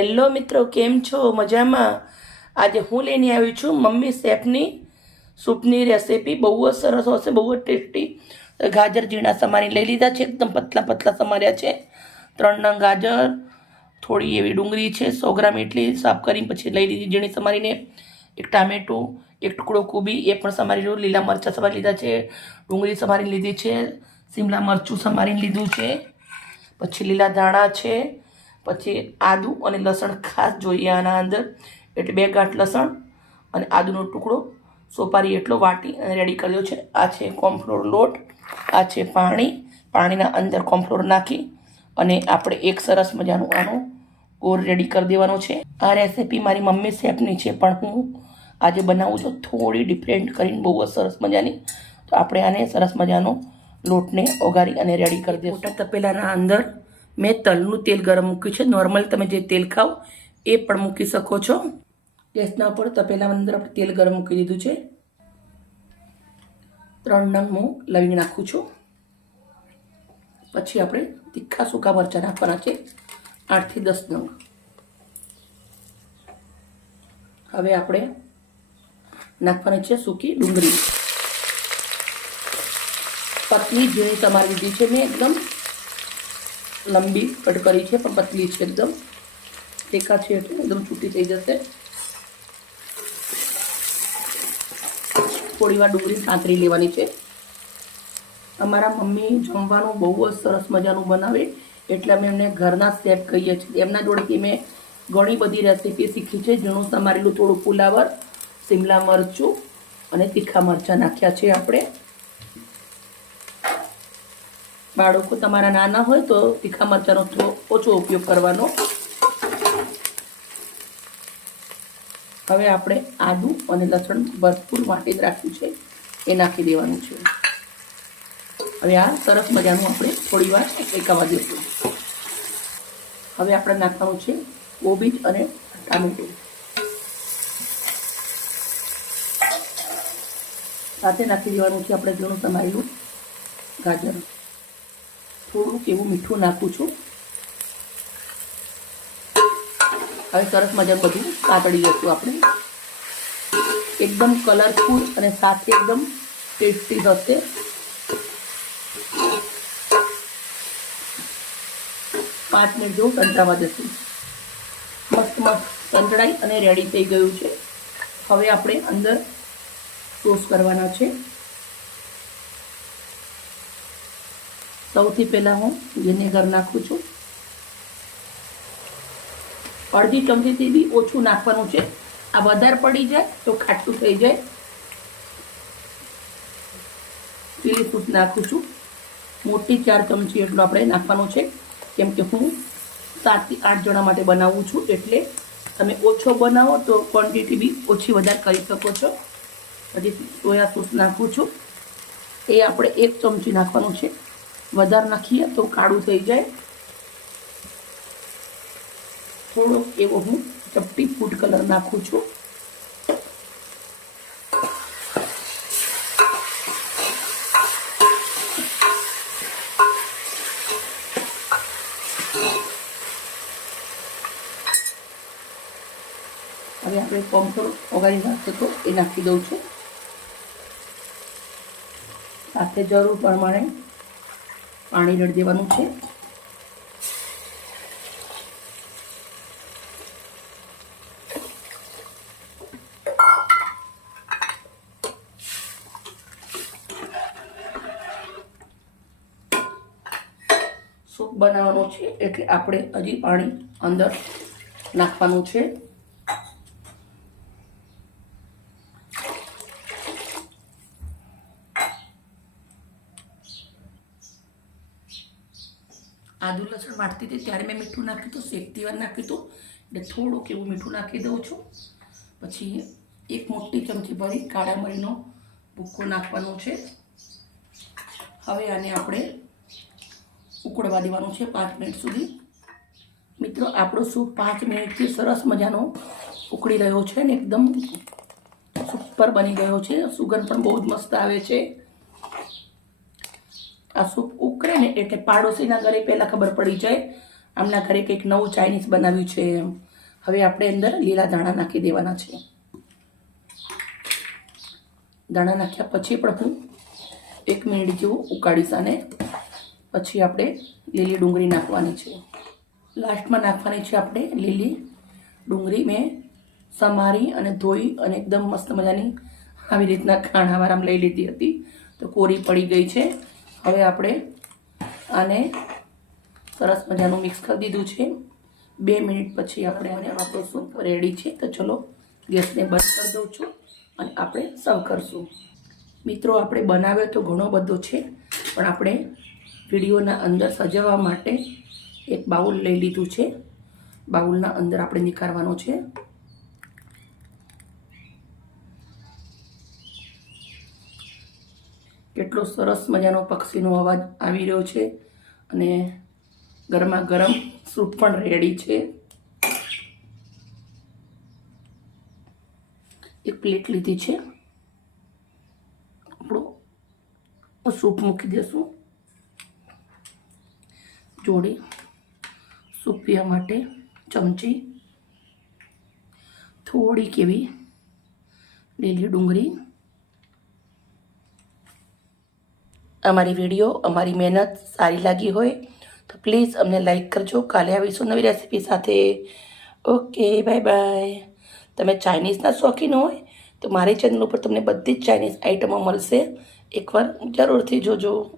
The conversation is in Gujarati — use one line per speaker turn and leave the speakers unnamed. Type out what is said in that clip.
હેલો મિત્રો, કેમ છો? મજામાં? આજે હું લઈને આવી છું મમ્મી શેફની સૂપની રેસીપી. બહુ જ સરસ હશે, બહુ જ ટેસ્ટી. ગાજર ઝીણા સમારી લઈ લીધા છે, એકદમ પતલા પતલા સમાર્યા છે. ત્રણ નંગ ગાજર, થોડી એવી ડુંગળી છે, સો ગ્રામ એટલી સાફ કરી પછી લઈ લીધી ઝીણી સમારીને. એક ટામેટું, એક ટુકડો કોબી, એ પણ સમારી લીધું. લીલા મરચાં સમારી લીધા છે, ડુંગળી સમારી લીધી છે, શિમલા મરચું સમારીને લીધું છે, પછી લીલા ધાણા છે પછી આદું અને લસણ ખાસ જોઈએ આના અંદર. એટલે બે ગાંઠ લસણ અને આદુનો ટુકડો સોપારી એટલો વાટી અને રેડી કર્યો છે. આ છે કોર્નફ્લોર લોટ આ છે પાણી પાણીના અંદર કોર્નફ્લોર નાખી અને આપણે એક સરસ મજાનું આનો ગોળ રેડી કરી દેવાનો છે. આ રેસીપી મારી મમ્મી શેફની છે પણ હું આજે બનાવું છું થોડી ડિફરન્ટ કરીને બહુ જ સરસ મજાની. તો આપણે આને સરસ મજાનો લોટને ઓગારી અને રેડી કરી દઈશું મોટા તપેલાના અંદર મેં તલનું તેલ ગરમ મૂક્યું છે. નોર્મલ તમે જે તેલ ખાઓ, એ પણ મૂકી શકો છો. ગેસના ઉપર તપેલા અંદર આપણે તેલ ગરમ મૂકી દીધું છે. ત્રણ નંગ હું લવિંગ નાખું છું. પછી આપણે તીખા સૂકા મરચાં નાખવાના છે. આઠથી દસ નંગ. હવે આપણે નાખવાની છે સૂકી ડુંગળી. પતલી ઝીણી તમારી લીધી છે મેં એકદમ. લંબી કટ કરી છે, પણ પતલી છે એકદમ. ટેકા છે એટલે એકદમ છૂટી થઈ જશે. થોડી વાર ડુંગળી સાંતરી લેવાની છે. અમારા મમ્મી જમવાનું બહુ જ સરસ મજાનું બનાવે, એટલે અમે એમને ઘરના સ્ટેપ કહીએ છીએ. એમના જોડેથી મેં ઘણી બધી રેસીપી શીખી છે. ઝીણું સમારેલું થોડું ફુલાવર શિમલા મરચું અને તીખા મરચાં નાખ્યા છે આપણે. બાળકો તમારા નાના હોય તો તીખા મરચાંનો થોડો ઓછો ઉપયોગ કરવાનો. હવે આપણે આદુ અને લસણ ભરપૂર વાટી જ રાખ્યું છે. એ નાખી દેવાનું છે. હવે આ સરસ મજાનું આપણે થોડી વાર શેકાવા દઈશું હવે આપણે નાખવાનું છે કોબીજ અને ટામેટું. સાથે નાખી દેવાનું છે આપણે ઘણું તમારું ગાજર. થોડુંક એવું મીઠું નાખું છું. હવે સરસ મજાનું બધું કાતળી જશું આપણે. એકદમ કલરફુલ અને સાથે એકદમ ટેસ્ટી હશે. પાંચ મિનિટ જેવું સંતરાવા જશું મસ્ત મસ્ત સંતળાઈ અને રેડી થઈ ગયું છે. હવે આપણે અંદર ટોસ્ટ કરવાના છે. સૌથી પહેલાં હું વિનેગર નાખું છું. અડધી ચમચીથી બી ઓછું નાખવાનું છે. આ વધારે પડી જાય તો ખાટું થઈ જાય. ચીલી ફૂટ નાખું છું. મોટી ચાર ચમચી એટલું આપણે નાખવાનું છે. કેમ કે હું સાતથી આઠ જણા માટે બનાવું છું એટલે તમે ઓછો બનાવો તો ક્વોન્ટિટી બી ઓછી વધારે કરી શકો છો. પછી સોયા સોસ નાખું છું. એ આપણે એક ચમચી નાખવાનું છે. વધારે નાખીએ તો કાળું થઈ જાય. થોડોક એવો હું ચપટી ફૂડ કલર નાખું છું. હવે આપણે કોમ્ફોર ઓગાળી નાખતો તો એ નાખી દઉં છું. સાથે જરૂર પ્રમાણે પાણી રેડી દેવાનું છે. સૂપ બનાવવાનું છે એટલે આપણે હજી પાણી અંદર નાખવાનું છે. આદુ લસણ વાટતી હતી ત્યારે મેં મીઠું નાખ્યું હતું, શેકતી વાર નાખ્યું હતું. એટલે થોડુંક એવું મીઠું નાખી દઉં છું. પછી એક મોટી ચમચી ભરી કાળા મરીનો ભૂક્કો નાખવાનો છે. હવે આને આપણે ઉકળવા દેવાનું છે પાંચ મિનિટ સુધી. મિત્રો, આપણો સૂપ પાંચ મિનિટથી સરસ મજાનો ઉકળી રહ્યો છે ને એકદમ સુપર બની ગયો છે. સુગંધ પણ બહુ જ મસ્ત આવે છે. આ સૂપ ઉકળે ને એટલે પાડોશીના ઘરે પહેલાં ખબર પડી જાય. આમના ઘરે કંઈક નવું ચાઇનીઝ બનાવ્યું છે. એમ હવે આપણે અંદર લીલા દાણા નાખી દેવાના છે. દાણા નાખ્યા પછી પણ હું એક મિનિટ જેવું ઉકાળીશ અને પછી આપણે લીલી ડુંગળી નાખવાની છે. લાસ્ટમાં નાખવાની છે આપણે લીલી ડુંગળી. મેં સમારી અને ધોઈ અને એકદમ મસ્ત મજાની આવી રીતના ખાણાવાળામાં લઈ લીધી હતી. તો કોરી પડી ગઈ છે. હવે આપણે આને સરસ મજાનું મિક્સ કરી દીધું છે. બે મિનિટ પછી આપણે આને આપણું રેડી છે. તો ચલો ગેસને બંધ કરી દઉં છું અને આપણે સર્વ કરશું. મિત્રો, આપણે બનાવ્યો તો ઘણો બધો છે, પણ આપણે વિડીયોના અંદર સજાવવા માટે એક બાઉલ લઈ લીધું છે. બાઉલના અંદર આપણે નીકાળવાનો છે. કેટલો સરસ મજાનો પક્ષીનો અવાજ આવી રહ્યો છે અને ગરમા ગરમ સૂપ પણ રેડી છે. એક પ્લેટ લીધી છે. આપણું સૂપ મૂકી દેશું. જોડે સૂપ પીવા માટે ચમચી થોડીક એવી લીલી ડુંગળી અમારી વીડિયો, અમારી મહેનત સારી લાગી હોય તો પ્લીઝ અમને લાઈક કરજો. કાલે આવીશું નવી રેસીપી સાથે. Okay, bye bye. તમે ચાઇનીઝના શોખીન હોય તો મારી ચેનલ ઉપર તમને બધી જ ચાઇનીઝ આઇટમો મળશે. એકવાર જરૂરથી જોજો.